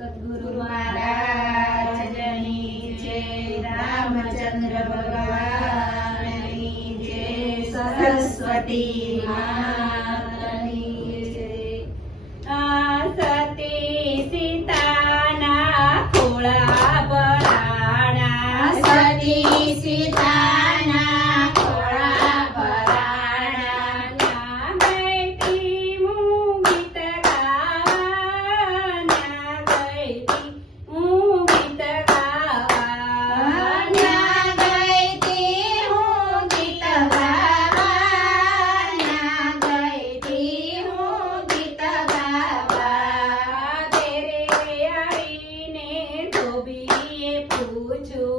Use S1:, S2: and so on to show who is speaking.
S1: સદગુરુ મહારાજની જય રામચંદ્ર ભગવાનની જય સરસ્વતી મા April,
S2: June.